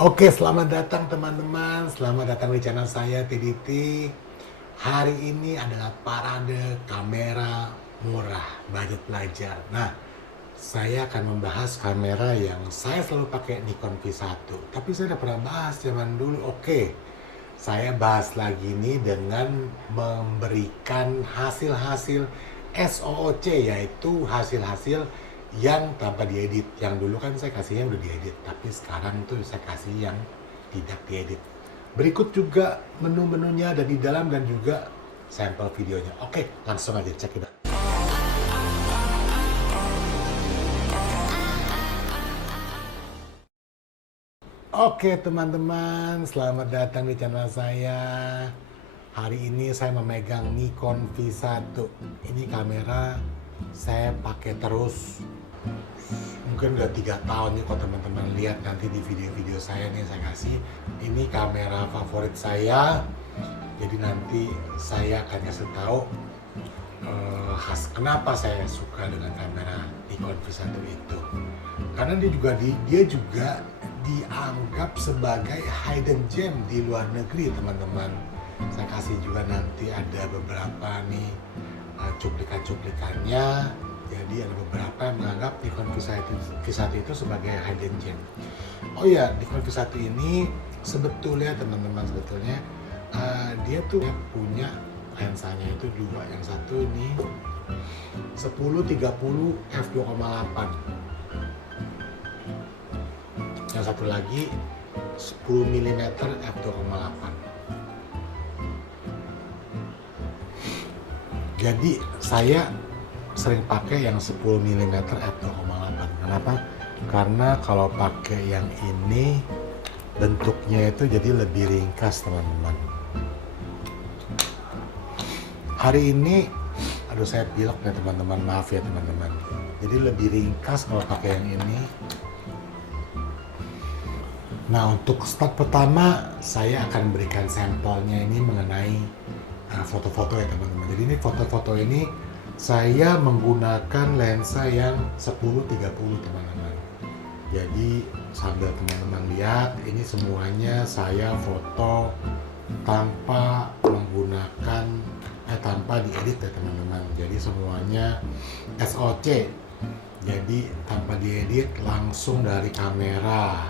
Oke, selamat datang teman-teman. Selamat datang di channel saya TDT. Hari ini adalah parade kamera murah budget pelajar. Nah, saya akan membahas kamera yang saya selalu pakai Nikon V1. Tapi saya udah pernah bahas zaman dulu. Oke, saya bahas lagi ini dengan memberikan hasil-hasil SOOC, yaitu hasil-hasil yang tanpa diedit. Yang dulu kan saya kasihnya udah diedit, tapi sekarang tuh saya kasih yang tidak diedit. Berikut juga menu-menunya ada di dalam dan juga sampel videonya. Oke, langsung aja cek it out. Oke teman-teman, selamat datang di channel saya. Hari ini saya memegang Nikon V1. Ini kamera saya pakai terus. Mungkin udah 3 tahun nih, kalau teman-teman lihat nanti di video-video saya nih saya kasih. Ini kamera favorit saya. Jadi nanti saya akan kasih tahu kenapa saya suka dengan kamera Nikon V1 itu. Karena dia juga dianggap sebagai hidden gem di luar negeri, teman-teman. Saya kasih juga nanti ada beberapa nih cuplikan-cuplikannya. Jadi ada beberapa yang menganggap Nikon V1 itu sebagai hidden gem. Oh ya, Nikon V1 ini sebetulnya teman-teman, dia tuh punya lensanya itu dua. Yang satu ini 10-30 f2.8. Yang satu lagi 10 mm f2.8. Jadi saya sering pakai yang 10 mm f2.8. Kenapa? Karena kalau pakai yang ini bentuknya itu jadi lebih ringkas, teman-teman. Hari ini, aduh saya pilek ya teman-teman, maaf ya teman-teman. Jadi lebih ringkas kalau pakai yang ini. Nah, untuk start pertama saya akan berikan sampelnya ini mengenai foto-foto ya teman-teman. Jadi ini foto-foto ini saya menggunakan lensa yang 10-30 teman-teman. Jadi sambil teman-teman lihat, ini semuanya saya foto tanpa menggunakan tanpa diedit ya teman-teman. Jadi semuanya SOC. Jadi tanpa diedit, langsung dari kamera.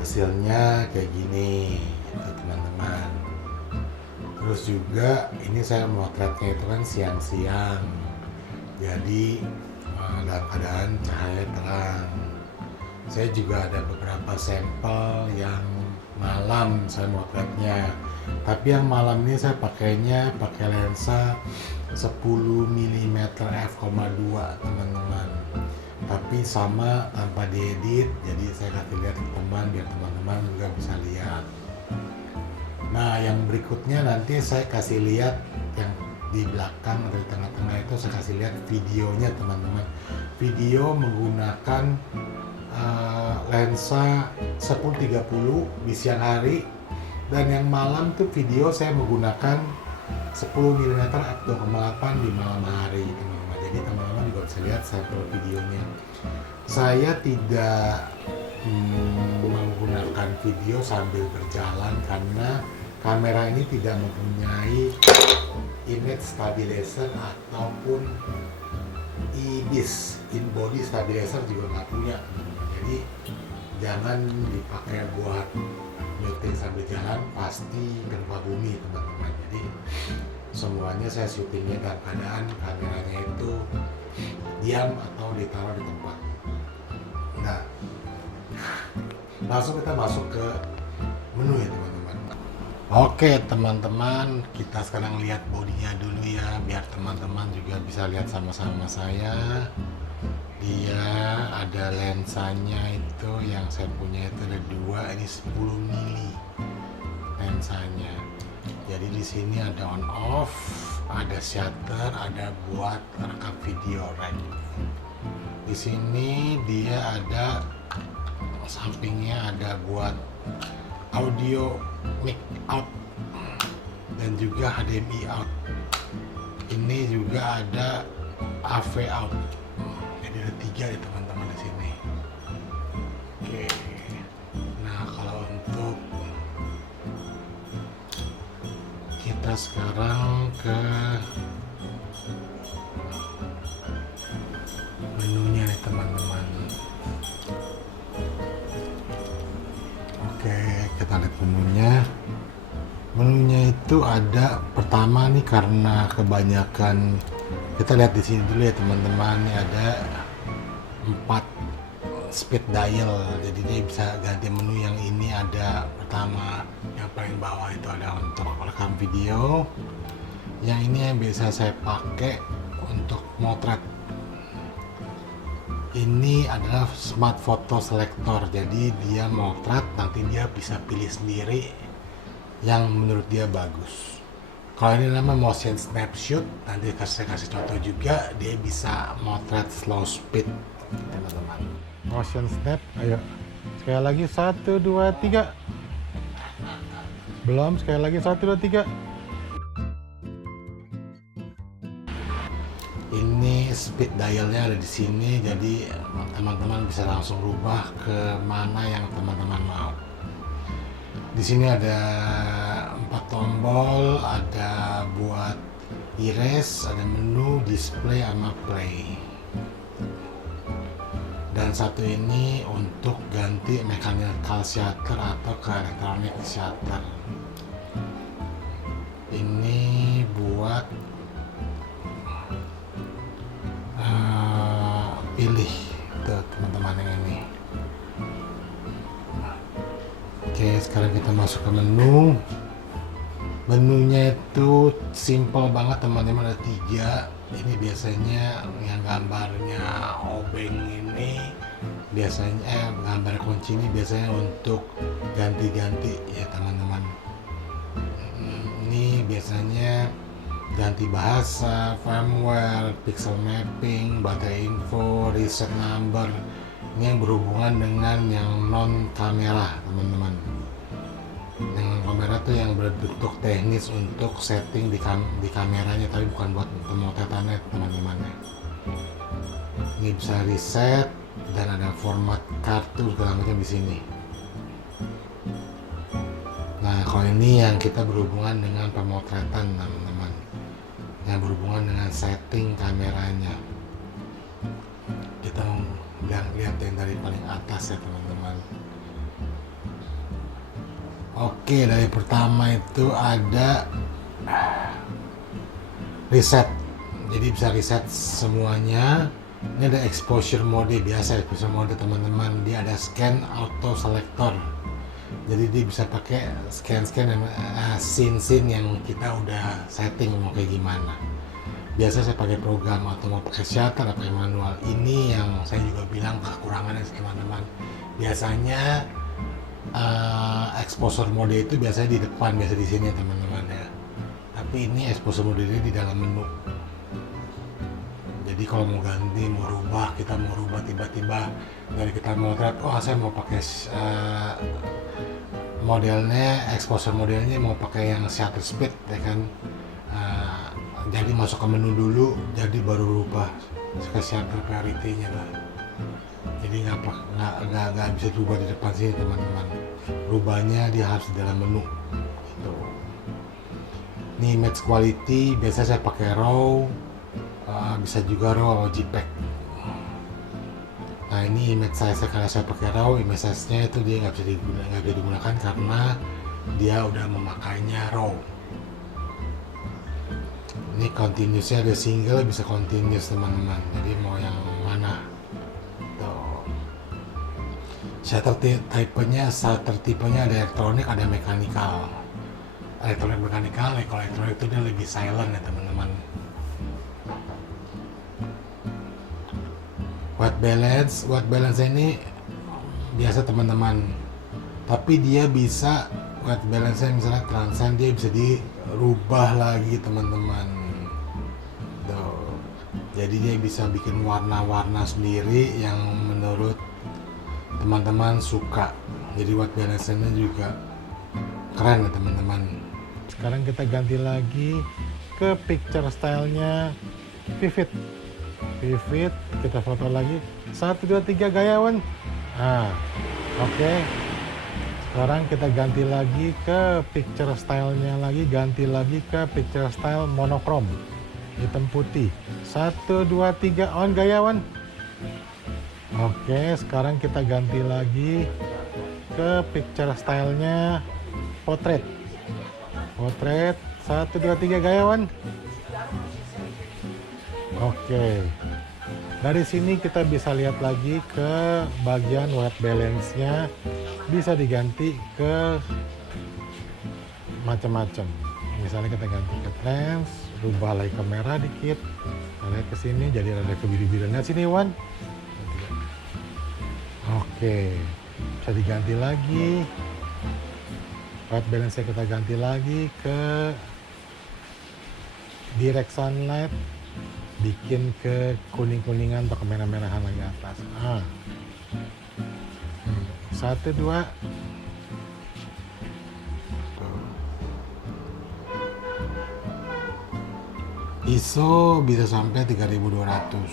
Hasilnya kayak gini gitu, teman-teman. Terus juga ini saya motretnya itu kan siang-siang. Jadi dalam keadaan cahaya terang. Saya juga ada beberapa sampel yang malam saya motretnya. Tapi yang malam ini saya pakainya pakai lensa 10 mm f2, teman-teman. Tapi sama tanpa diedit, jadi saya kasih lihat ke teman biar teman-teman juga bisa lihat. Nah, yang berikutnya nanti saya kasih lihat yang di belakang atau di tengah-tengah itu saya kasih lihat videonya, teman-teman. Video menggunakan lensa 10-30 di siang hari, dan yang malam tuh video saya menggunakan 10 mm f2.8 di malam hari, teman-teman. Jadi teman-teman juga bisa lihat sampel videonya. Saya tidak menggunakan video sambil berjalan karena kamera ini tidak mempunyai image stabilizer ataupun IBIS, in body stabilizer juga nggak punya. Jadi jangan dipakai buat syuting sambil jalan, pasti gempa bumi, teman-teman. Jadi semuanya saya syutingnya dalam keadaan kameranya itu diam atau ditaruh di tempat. Nah, langsung kita masuk ke menu ya teman-teman. Oke teman-teman, kita sekarang lihat bodinya dulu ya, biar teman-teman juga bisa lihat sama-sama saya. Dia ada lensanya itu, yang saya punya itu ada dua, ini 10 mili lensanya. Jadi di sini ada on off, ada shutter, ada buat rekam video, right? Di sini dia ada sampingnya ada buat audio mic out dan juga HDMI out. Ini juga ada AV out. Jadi ada 3 ya teman-teman di sini. Oke. kita sekarang ke menunya nih teman-teman. Oke, kita lihat menunya. Menunya itu ada pertama nih, karena kebanyakan, kita lihat di sini dulu ya teman-teman. Ini ada 4 speed dial, jadi dia bisa ganti menu. Yang ini ada pertama, yang paling bawah itu ada untuk rekam video. Yang ini yang biasa saya pakai untuk motret. Ini adalah smart photo selector, jadi dia motret, nanti dia bisa pilih sendiri yang menurut dia bagus. Kalau ini namanya motion snapshot, nanti saya kasih contoh juga, dia bisa motret slow speed teman-teman. Motion snap, ayo sekali lagi 1 2 3. Belum, sekali lagi 1 2 3. Ini speed dialnya ada di sini, jadi teman-teman bisa langsung rubah ke mana yang teman-teman mau. Di sini ada 4 tombol, ada buat erase, ada menu, display, sama play. Dan satu ini untuk ganti mechanical shutter atau ke electronic shutter. Ini buat pilih tuh teman-teman yang ini. Oke, sekarang kita masuk ke menu. Menunya itu simple banget teman-teman, ada 3. Ini biasanya yang gambarnya obeng ini biasanya gambar kunci ini biasanya untuk ganti-ganti ya teman-teman. Ini biasanya ganti bahasa, firmware, pixel mapping, baterai info, reset number. Ini yang berhubungan dengan yang non kamera teman-teman. Yang kamera tuh yang berbentuk teknis untuk setting di kameranya, tapi bukan buat pemotretannya teman-teman ya. Ini bisa reset dan ada format kartu segala macam di sini. Nah, kalau ini yang kita berhubungan dengan pemotretan teman-teman, yang berhubungan dengan setting kameranya. Kita lihat yang dari paling atas ya teman-teman. Oke, dari pertama itu ada reset, jadi bisa reset semuanya. Ini ada exposure mode, biasa exposure mode teman-teman. Dia ada scan auto selector, jadi dia bisa pakai scan dan scene yang kita udah setting mau kayak gimana. Biasa saya pakai program atau mau pakai shutter atau pakai manual. Ini yang saya juga bilang kekurangannya teman-teman. Biasanya exposure mode itu biasanya di depan, biasa di sini teman-teman ya. Tapi ini exposure mode ini di dalam menu. Jadi kalau mau ganti, mau rubah, kita mau rubah tiba-tiba dari kita mau lihat, oh saya mau pakai modelnya, exposure modelnya mau pakai yang shutter speed ya kan. Jadi masuk ke menu dulu, jadi baru rubah ke shutter priority-nya lah. Jadi nggak bisa rubah di depan sini teman-teman. Rubahnya dia harus di dalam menu. Gitu. Ini image quality, biasa saya pakai RAW, bisa juga RAW atau JPEG. Nah ini image size karena saya pakai RAW, image size-nya itu dia nggak bisa digunakan karena dia udah memakainya RAW. Ini continuous-nya ada single, bisa continuous teman-teman. Jadi mau yang mana? Shutter tipenya ada elektronik, ada mekanikal. Mekanikal, kalau elektronik itu dia lebih silent ya teman-teman. White balance ini biasa teman-teman. Tapi dia bisa white balance-nya misalnya transcend, dia bisa dirubah lagi teman-teman. Jadi dia bisa bikin warna-warna sendiri yang menurut teman-teman suka. Jadi white balance-nya juga keren ya teman-teman. Sekarang kita ganti lagi ke picture style-nya vivid. Kita foto lagi 1 2 3 gayawan. Oke. Sekarang kita ganti lagi ke picture style-nya lagi, ganti lagi ke picture style monokrom. Hitam putih. 1, 2, 3, on gayawan. Oke, sekarang kita ganti lagi ke picture style-nya potret. Potret. 1, 2, 3, gayawan. Oke. Dari sini kita bisa lihat lagi ke bagian white balance-nya, bisa diganti ke macam-macam. Misalnya kita ganti ke trans, rubah lagi kamera dikit, lihat ke sini jadi ada kebiru-biruan. Lihat sini Wan. Oke, bisa diganti lagi. White balance-nya kita ganti lagi ke direct sunlight, bikin ke kuning-kuningan atau kemerah-merahan lagi atas. 1, 2. ISO bisa sampai 3200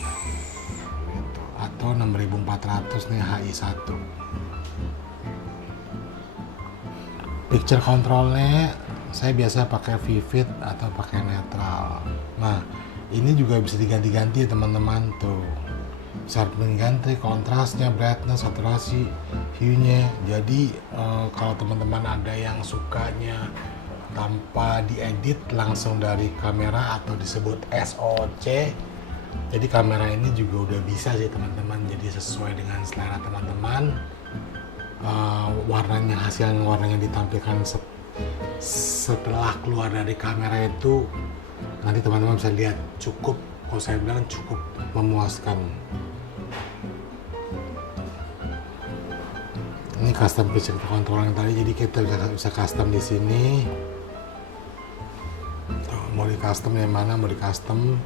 gitu. Atau 6400 nih HI1. Picture controlnya saya biasa pakai vivid atau pakai netral. Nah, ini juga bisa diganti-ganti teman-teman tuh. Bisa mengganti kontrasnya, brightness, saturasi, hue-nya. Jadi kalau teman-teman ada yang sukanya tanpa diedit langsung dari kamera atau disebut SOC, jadi kamera ini juga udah bisa sih teman-teman. Jadi sesuai dengan selera teman-teman. Warnanya ditampilkan setelah keluar dari kamera itu nanti teman-teman bisa lihat, cukup, kalau saya bilang cukup memuaskan. Ini custom picture control yang tadi, jadi kita bisa custom di sini. Tuh, mau di custom yang mana, mau di custom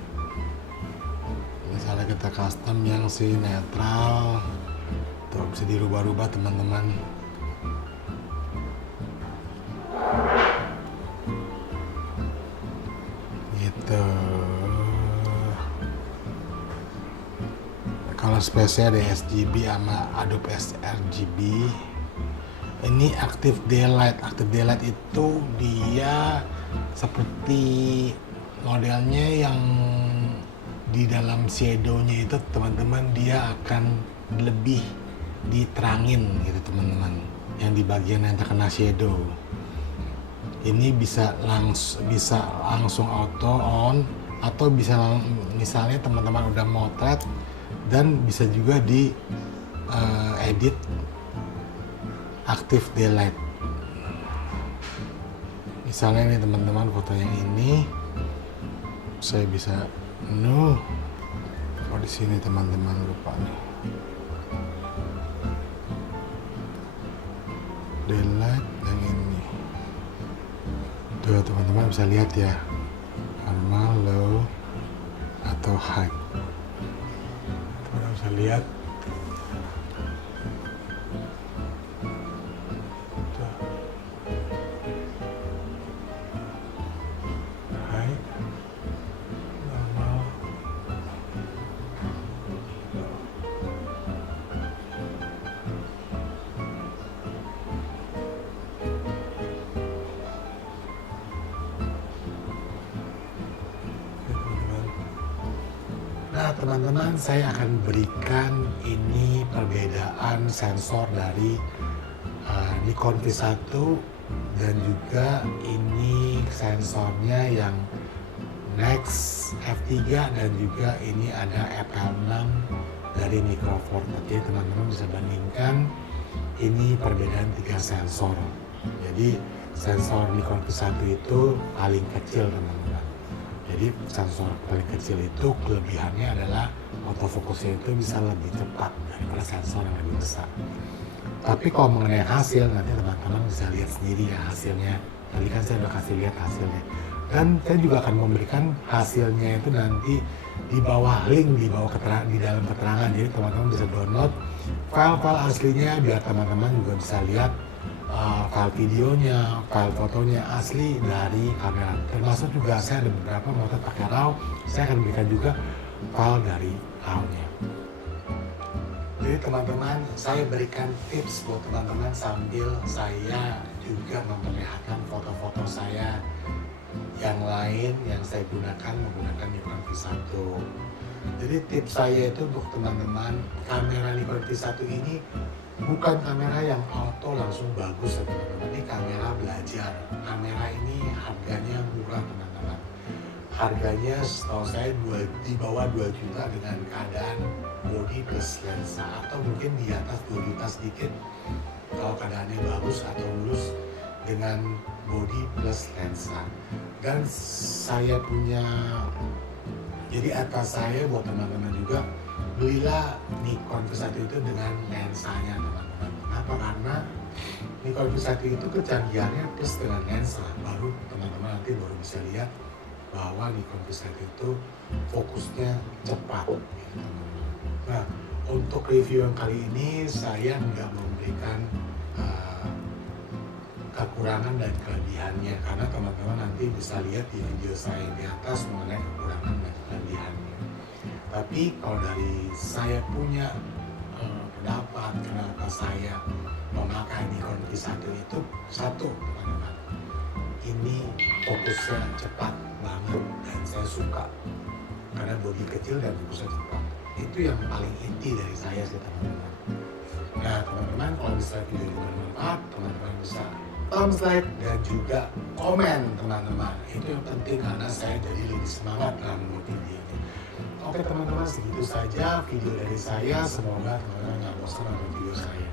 misalnya kita custom yang si netral. Tuh, bisa dirubah-rubah teman-teman. Gitu. Color space-nya ada sRGB sama Adobe sRGB. Ini active daylight. Active daylight itu dia seperti modelnya yang di dalam shadow-nya itu teman-teman, dia akan lebih diterangin gitu teman-teman, yang di bagian yang terkena shadow. Ini bisa langsung auto on, atau bisa misalnya teman-teman udah motret dan bisa juga di edit active daylight. Misalnya nih teman-teman, foto yang ini saya bisa di sini teman-teman, lupa nih daylight yang ini. Tuh teman-teman bisa lihat ya, normal, low, atau high. Teman-teman bisa lihat. Tuh. High, normal, low. Nah teman-teman, saya akan berikan ini perbedaan sensor dari Nikon V1 dan juga ini sensornya yang Nex F3, dan juga ini ada FL6 dari Micro Four Third. Jadi teman-teman bisa bandingkan ini perbedaan 3 sensor. Jadi sensor Nikon V1 itu paling kecil teman-teman. Jadi sensor paling kecil itu kelebihannya adalah autofocusnya itu bisa lebih cepat daripada sensor yang lebih besar. Tapi kalau mengenai hasil, nanti teman-teman bisa lihat sendiri ya hasilnya. Tadi kan saya udah kasih lihat hasilnya. Dan saya juga akan memberikan hasilnya itu nanti di bawah link, di dalam keterangan. Jadi teman-teman bisa download file-file aslinya biar teman-teman juga bisa lihat file videonya, file fotonya asli dari kamera. Termasuk juga saya ada beberapa motret pakai RAW, saya akan berikan juga file dari RAW-nya. Oke Jadi teman-teman, saya berikan tips buat teman-teman sambil saya juga memperlihatkan foto-foto saya yang lain yang saya gunakan menggunakan Nikon V1. Jadi tips saya itu untuk teman-teman, kamera Nikon V1 ini bukan kamera yang auto langsung bagus ya teman-teman. Ini kamera belajar. Kamera ini harganya murah teman-teman. Harganya setahu saya di bawah 2 juta dengan keadaan body plus lensa, atau mungkin di atas 2 juta sedikit kalau keadaannya bagus atau mulus dengan body plus lensa. Dan saya punya, jadi atas saya buat teman-teman juga, belilah Nikon V1 itu dengan lensanya teman-teman. Kenapa? Karena Nikon V1 itu kecanggihannya plus dengan lensa, baru teman-teman nanti baru bisa lihat bahwa Nikon V1 itu fokusnya cepat gitu. Nah, untuk review yang kali ini saya nggak memberikan kekurangan dan kelebihannya, karena teman-teman nanti bisa lihat di video saya di atas mengenai kekurangan dan kelebihannya. Tapi kalau dari saya punya pendapat kenapa saya memakai Nikon V1 itu, satu teman-teman, ini fokusnya cepat banget dan saya suka karena bodi kecil dan fokusnya cepat. Itu yang paling inti dari saya sih teman-teman. Nah teman-teman, kalau misalnya video ini bermanfaat, teman-teman bisa thumbs like dan juga komen teman-teman. Itu yang penting karena saya jadi lebih semangat dalam membuat video ini. Oke teman-teman, segitu saja video dari saya. Semoga teman-teman nggak bosan nonton video saya.